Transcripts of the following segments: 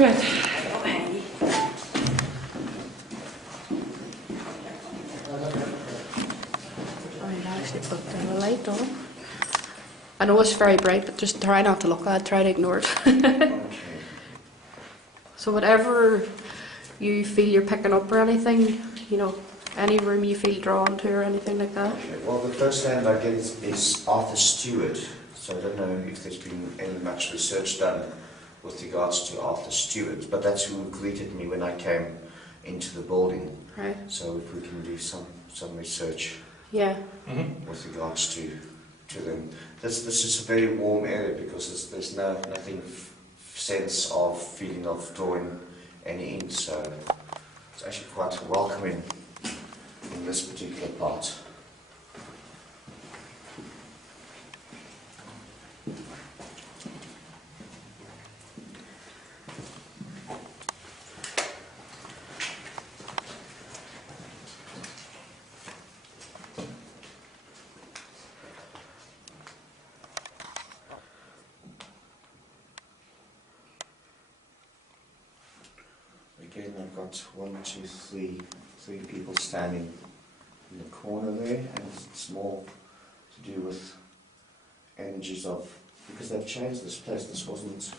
Right. I actually put the light on. I know it's very bright, but just try not to look at it, try to ignore it. Okay. So whatever you feel you're picking up or anything, you know, any room you feel drawn to or anything like that. Okay. Well, the first name I get is Arthur Stewart, so I don't know if there's been any much research done with regards to Arthur Stewart, but that's who greeted me when I came into the building. Right. So if we can do some research Yeah. with regards to them. This is a very warm area because there's nothing sense of feeling of drawing any in, so it's actually quite welcoming in this particular part. Again, I've got 1, 2, 3 people standing in the corner there, and it's more to do with energies of, because they've changed this place. This wasn't.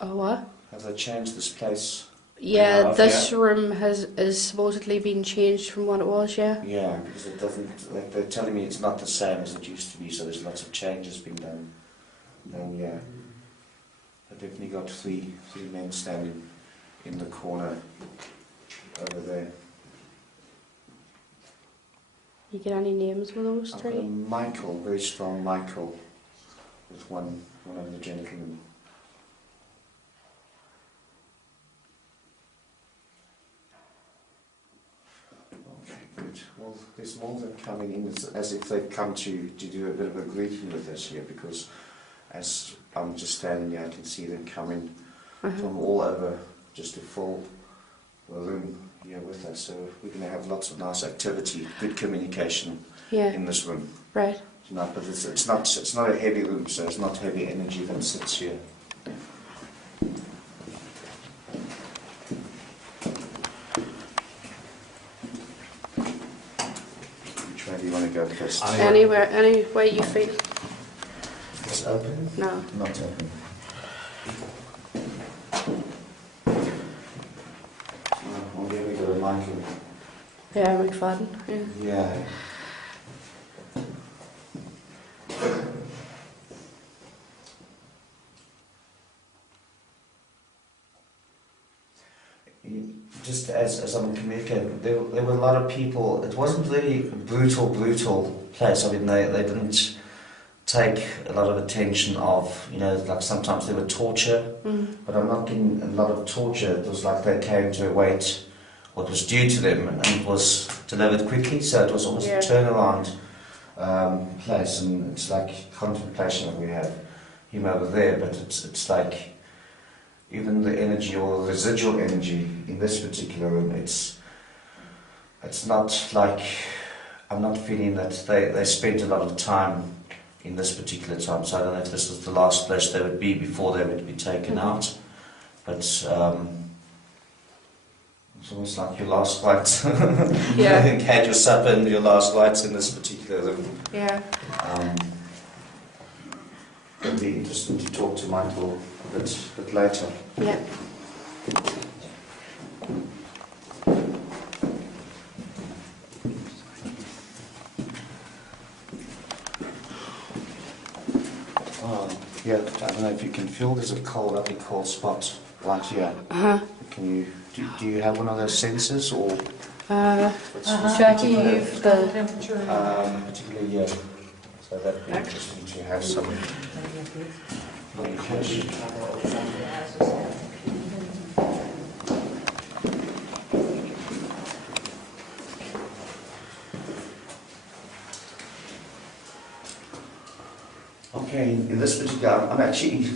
Oh, what? Have they changed this place? Yeah, this room is supposedly been changed from what it was, yeah. Yeah, because it doesn't, like they're telling me it's not the same as it used to be, so there's lots of changes being done. And yeah, I've definitely got three men standing in the corner over there. You get any names with those I've got a three? Michael, very strong Michael, with one of the gentlemen. Okay, good. Well, there's more than coming in as if they've come to do a bit of a greeting with us here, because as I'm just standing here, I can see them coming from all over just to fill the room here with us. So we're going to have lots of nice activity, good communication in this room. Right. But it's not a heavy room, so it's not heavy energy that sits here. Which way do you want to go first? Anywhere, any way you feel. It's open? No. Not open. Well, here we go, Michael. Yeah, McFadden. Yeah. Yeah. Just as I'm communicating, there were a lot of people. It wasn't really a brutal place. I mean, they didn't take a lot of attention of, you know, like sometimes there were torture, but I'm not getting a lot of torture. It was like they came to await what was due to them, and it was delivered quickly, so it was almost a turnaround place, and it's like contemplation that we have him over there, but it's like even the energy or the residual energy in this particular room, it's not like, I'm not feeling that they spent a lot of time in this particular time, so I don't know if this was the last place they would be before they would be taken out, but it's almost like your last rites. Yeah. You had your supper and your last rites in this particular room. Yeah. It'd be interesting to talk to Michael a bit later. Yeah. Yeah, I don't know if you can feel there's a lovely cold spot right here. Can you do you have one of those sensors or? Jackie, you've the Particularly, yeah. So that'd be interesting to have some indication. Okay, in this particular, I'm actually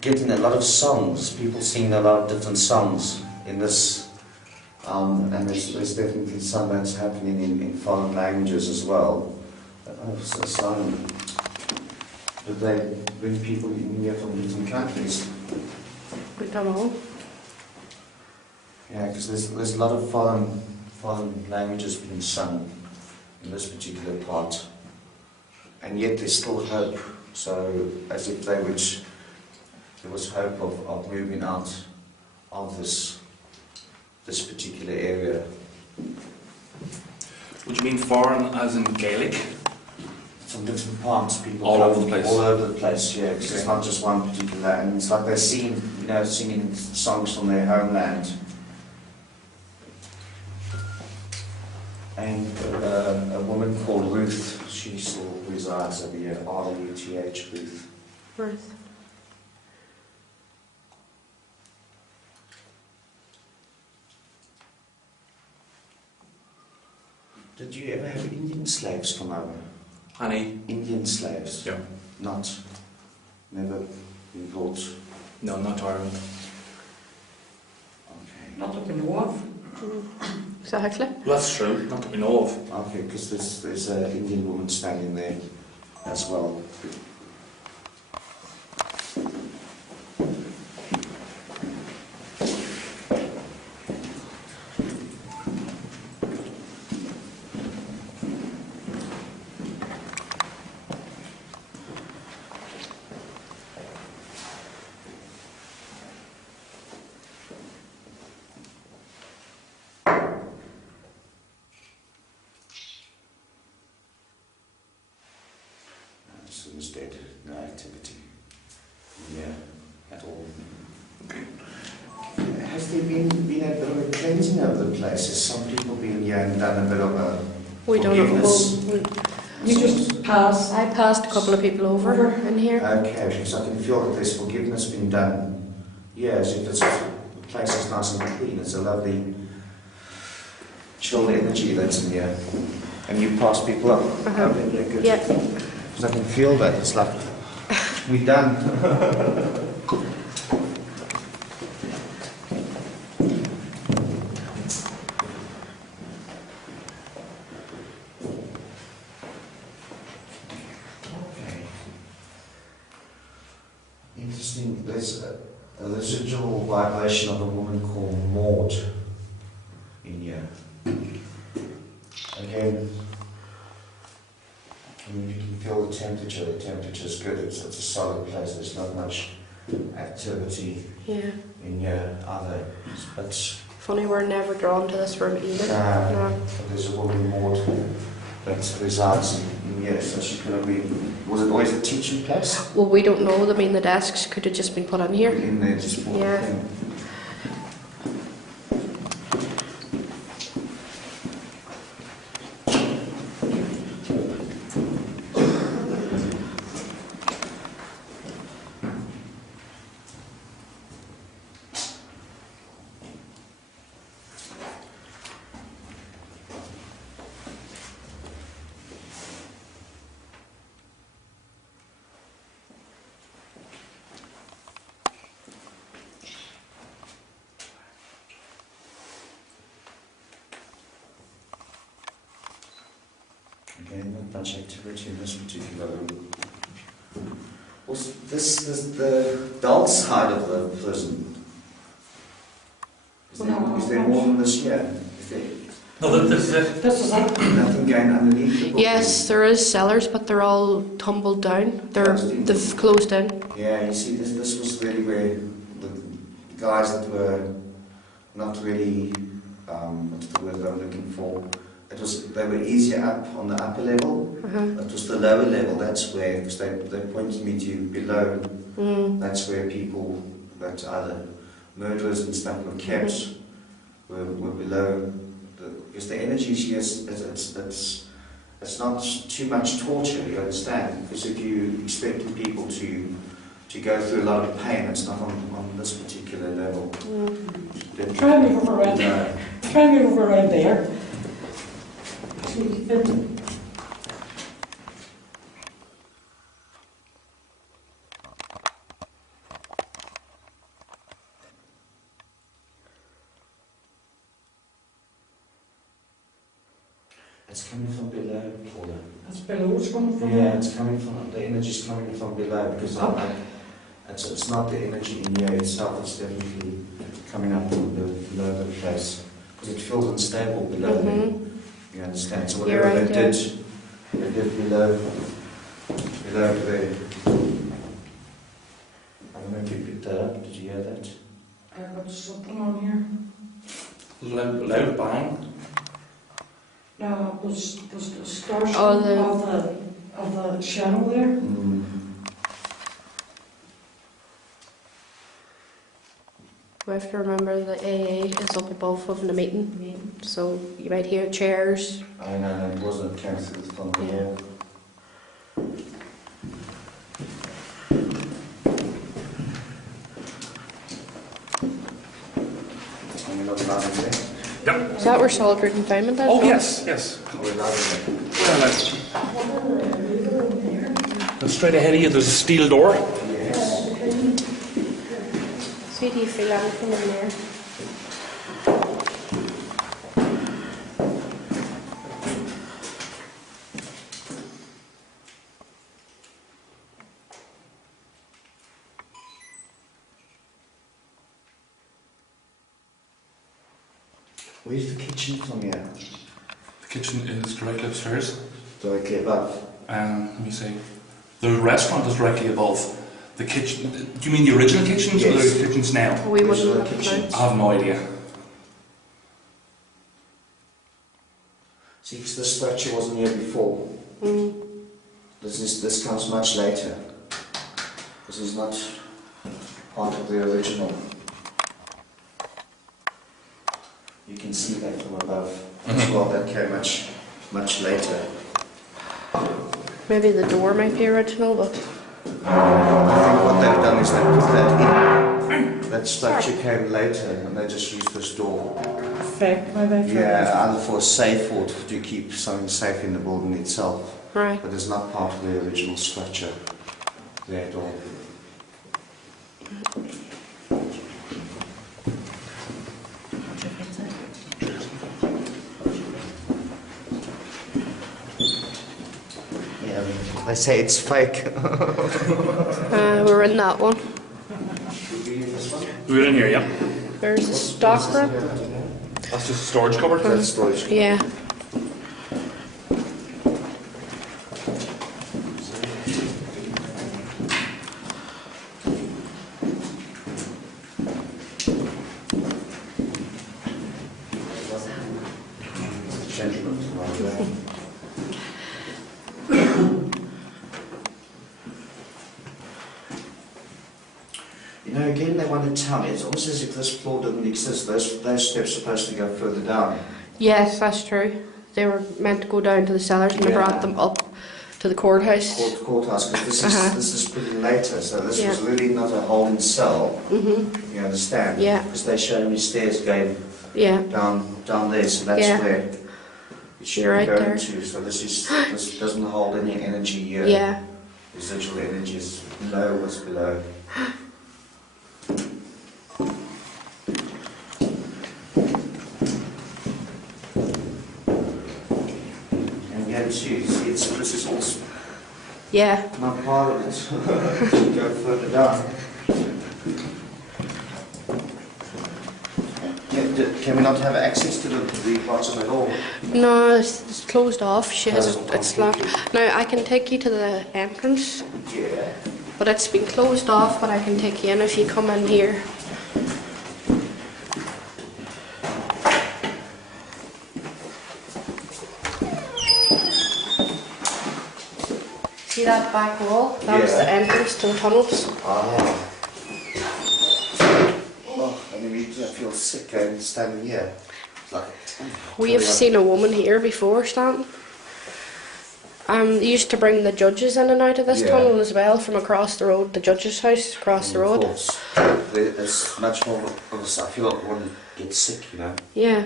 getting a lot of songs, people singing a lot of different songs in this, and there's definitely some that's happening in foreign languages as well. So but they bring people in here from different countries. We don't know. Yeah, because there's a lot of foreign languages being sung in this particular part, and yet there's still hope. So as if there was hope of moving out of this particular area. Would you mean foreign as in Gaelic? From different parts, people All come over the place. All over the place, yeah. Because it's not just one particular, and it's like they're singing songs from their homeland. And a woman called Ruth, she still resides over here, R-U-T-H, Ruth. Ruth. Did you ever have Indian slaves come over? Any? Indian slaves? Yeah. Never been brought? No, not to Ireland. Okay. Not up in the wharf. Exactly. Well, that's true, not that we know of. Okay, because there's an Indian woman standing there as well. This was dead, no activity. Yeah, at all. Has there been a bit of a cleansing of the place? Has some people been here and done a bit of a We don't know. forgiveness? You just pass. I passed a couple of people over in here. Okay, because I can feel that there's forgiveness been done. Yeah, as if the place is nice and clean. It's a lovely chill energy that's in here. And you pass people up. Okay, good. Yeah. Because I can feel that. It's like, we're done. Okay. Interesting. There's a residual vibration of a woman called Maud in here. Again, I mean, you can feel the temperature. The temperature's good. It's a solid place. There's not much activity Yeah. in here either. But Funny, we're never drawn to this room either. No. there's a woman Maud that resides in here. So she could have been. Was it always a teaching place? Well, we don't know. I mean, the desks could have just been put in here. In there, just for Yeah. the thing. Again, not much activity in this particular room. Was this the adult side of the prison? Is there more than this here? Is there No, this is it. This is it. nothing going underneath the book? Yes, there is cellars, but they're all tumbled down. They've closed in. Yeah, you see, this was really where the guys that were not really, what's the word I'm looking for? They were easier up on the upper level. It was the lower level. That's where, because they pointed me to below. That's where people that either murderers and stuff were kept were below. Because the energy here it's not too much torture. You understand? Because if you expecting people to go through a lot of pain, it's not on this particular level. Try me over around there. Try me over around there. It's coming from below, Paula. That's below it's coming from. Yeah, it's coming from, the energy's coming from below, because It's not the energy in here itself, it's definitely coming up below the place. Because it feels unstable below there. You understand? So You're whatever right, they did below there. I don't know if you picked that up, did you hear that? I got something on here. Loud bang. No, it was the stars Oh, of the shadow there. We have to remember that AA is up above of the meeting, so you might hear chairs. I know, it wasn't cancelled from the wall. And you're not allowed in there? Yep. Is that where solitary confinement is? Oh, yes, yes. We're allowed in there. Well, straight ahead of you, there's a steel door. Yes. So do you feel anything in there? Where's the kitchen from here? The kitchen is directly upstairs. Directly above. Let me see. The restaurant is directly above. The kitchen. Do you mean the original kitchens or Yes. the kitchens now? We Where's wouldn't the have kitchen? known. I have no idea. See, because this structure wasn't here before. This comes much later. This is not part of the original. You can see that from above as well. That came much later. Maybe the door might be original, but I think what they've done is they put that in. That structure came later, and they just used this door. Fake, maybe. Yeah, either for a safe or to keep something safe in the building itself. right. But it's not part of the original structure there at all. Yeah, they say it's fake. We're in that one. We're in here, yeah. There's the stock room. That's just a storage cupboard. That's storage. Yeah. Change rooms right there. You know, again, they want to tell me, it's almost as if this floor didn't exist. Those steps are supposed to go further down. Yes, that's true. They were meant to go down to the cellars and they Yeah. brought them up to the courthouse. Courthouse, because this is pretty later, so this Yeah. was really not a holding cell. You understand? Yeah. Because they showed me stairs going Yeah. down there, so that's Yeah. where it should You're be right going there. to. So this doesn't hold any energy here. Yeah. Residual energy is below what's below. And you have to see, this is also Yeah. not part of it. Go further down. Can we not have access to the bottom at all? No, it's closed off. She has Closed it's locked. Now I can take you to the entrance, Yeah. but it's been closed off. But I can take you in if you come in here. See that back wall? That was Yeah. the entrance to the tunnels. Ah. Oh, and immediately I feel sick standing here. It's like We have seen a woman here before, Stanton. They used to bring the judges in and out of this Yeah. tunnel as well from across the road. The judge's house across the Of road. course. There's much more of us. I feel like one gets sick, you know. Yeah.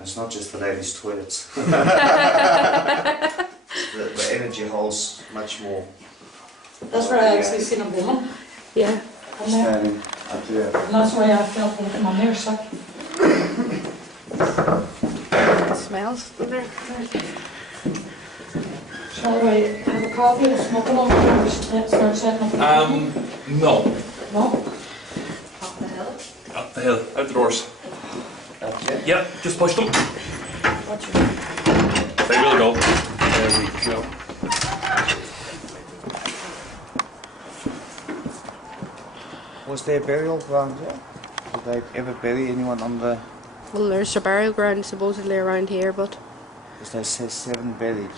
It's not just the ladies' toilets. the energy holds much more. That's where I actually seen a woman. Yeah. in there. Standing up there. And that's why I felt when I come on there sick. It smells in there. Shall I have a coffee and smoke along and start setting up? No. No. Up the hill. Up the hill, out the doors. Okay. Yeah, just push them. What's your... They will go. There we go. Was there a burial ground here? Did they ever bury anyone on the... Well, there's a burial ground supposedly around here, but... As they say, 7 buried.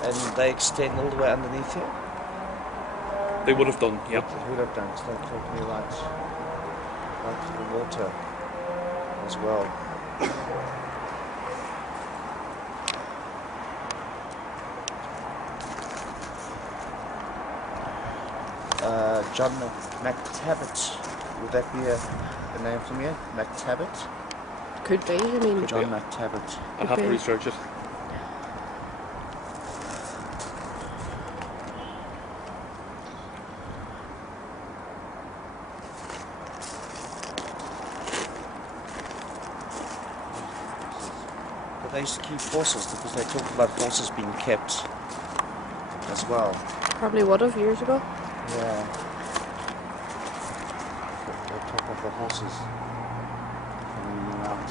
And they extend all the way underneath here? They would have done, yep. They would have done, so they're totally right to the water as well. John McTavish, would that be a name from you? McTavish? Could be, I mean... John McTavish. I'll have to research it. But they used to keep horses because they talked about horses being kept as well. Probably would have years ago. Yeah. They talk of the horses coming around.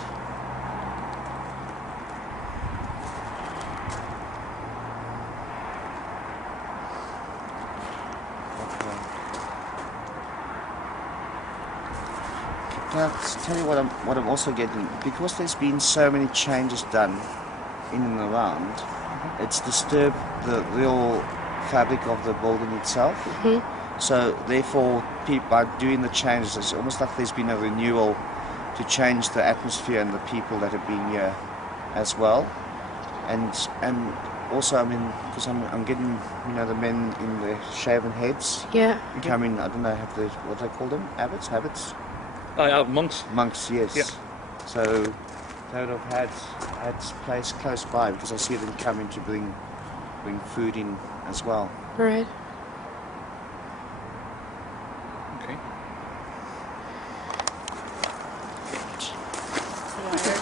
Okay. Now, to tell you what I'm also getting, because there's been so many changes done in and around, it's disturbed the real fabric of the building itself. So therefore, by doing the changes, it's almost like there's been a renewal to change the atmosphere and the people that have been here as well. And also, I mean, because I'm getting, you know, the men in the shaven heads. Yeah. Becoming, I don't know, what they call them? Habits? Monks. Monks, yes. Yeah. So they would have had place close by, because I see them coming to bring food in as well. Right. Okay. Later.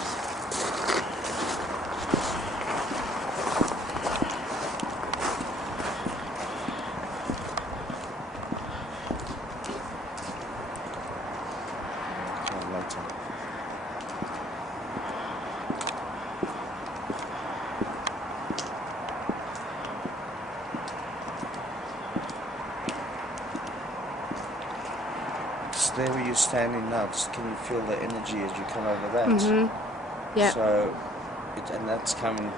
Just there where you're standing now, just can you feel the energy as you come over that? Yeah. So, and that's coming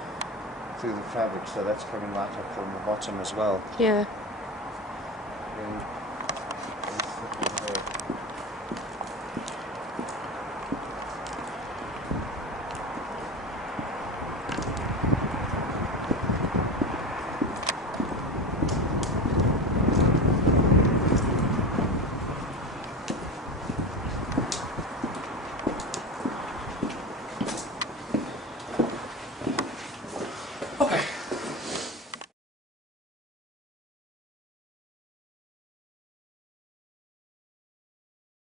through the fabric, so that's coming right up from the bottom as well. Yeah. Very